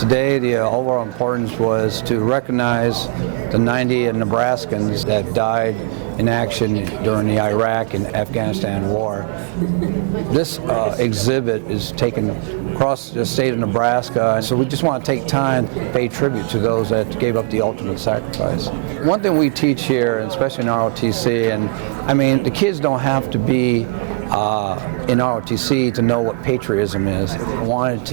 Today, the overall importance was to recognize the 90 Nebraskans that died in action during the Iraq and Afghanistan war. This exhibit is taken across the state of Nebraska, so we just want to take time to pay tribute to those that gave up the ultimate sacrifice. One thing we teach here, especially in ROTC, and I mean, the kids don't have to be in ROTC to know what patriotism is. I wanted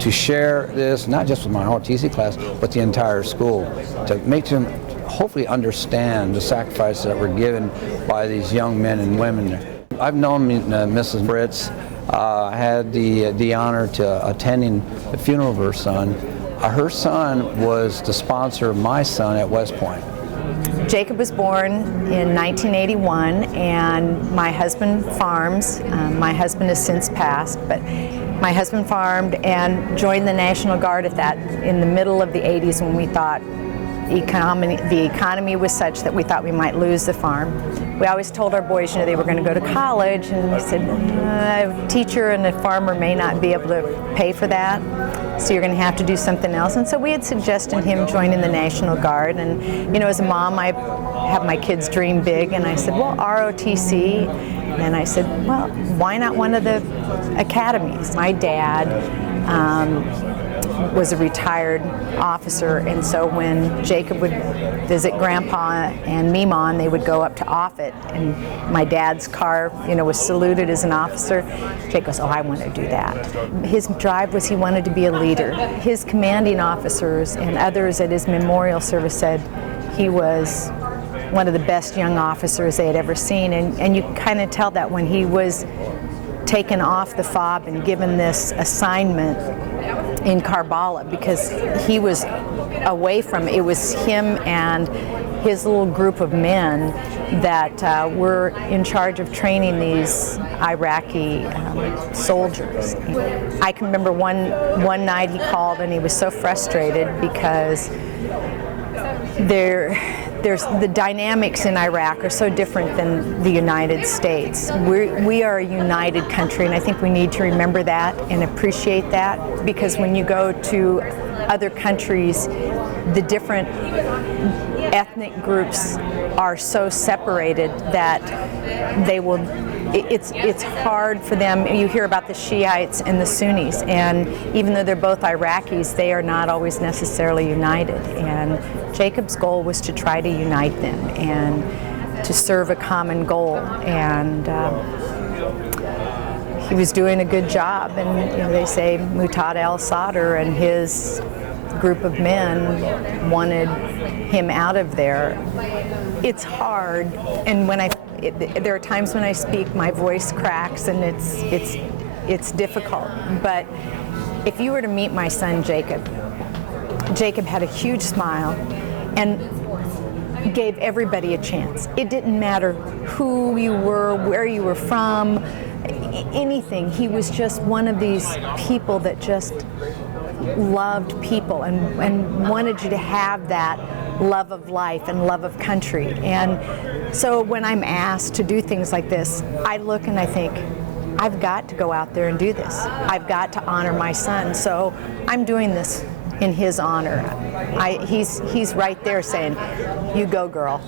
to share this, not just with my ROTC class, but the entire school, to make them hopefully understand the sacrifices that were given by these young men and women. I've known Mrs. Britz. I had the honor to attending the funeral of her son. Her son was the sponsor of my son at West Point. Jacob was born in 1981, and my husband farms. My husband has since passed, but my husband farmed and joined the National Guard in the middle of the 80s, when we thought the economy was such that we thought we might lose the farm. We always told our boys, they were going to go to college, and we said, a teacher and a farmer may not be able to pay for that, so you're going to have to do something else. And so we had suggested him joining the National Guard, and as a mom, I have my kids dream big, and I said, well, ROTC, and I said, well, why not one of the academies? My dad was a retired officer, and so when Jacob would visit Grandpa and Meemaw, they would go up to Offutt, and my dad's car, was saluted as an officer. Jake goes, oh, I want to do that. His drive was he wanted to be a leader. His commanding officers and others at his memorial service said he was one of the best young officers they had ever seen, and you kind of tell that when he was taken off the fob and given this assignment in Karbala, because he was away from it. It was him and his little group of men that were in charge of training these Iraqi soldiers. I can remember one night he called, and he was so frustrated because the dynamics in Iraq are so different than the United States. We are a united country, and I think we need to remember that and appreciate that, because when you go to other countries, the different ethnic groups are so separated that it's hard for them. You hear about the Shiites and the Sunnis, and even though they're both Iraqis, they are not always necessarily united. And Jacob's goal was to try to unite them and to serve a common goal. And he was doing a good job. And they say Muqtada al-Sadr and his group of men wanted him out of there. It's hard, and there are times when I speak, my voice cracks, and it's difficult. But if you were to meet my son Jacob had a huge smile and gave everybody a chance. It didn't matter who you were, where you were from, anything. He was just one of these people that just loved people and wanted you to have that love of life and love of country. And so when I'm asked to do things like this, I look and I think, I've got to go out there and do this. I've got to honor my son. So I'm doing this in his honor. He's right there saying, you go, girl.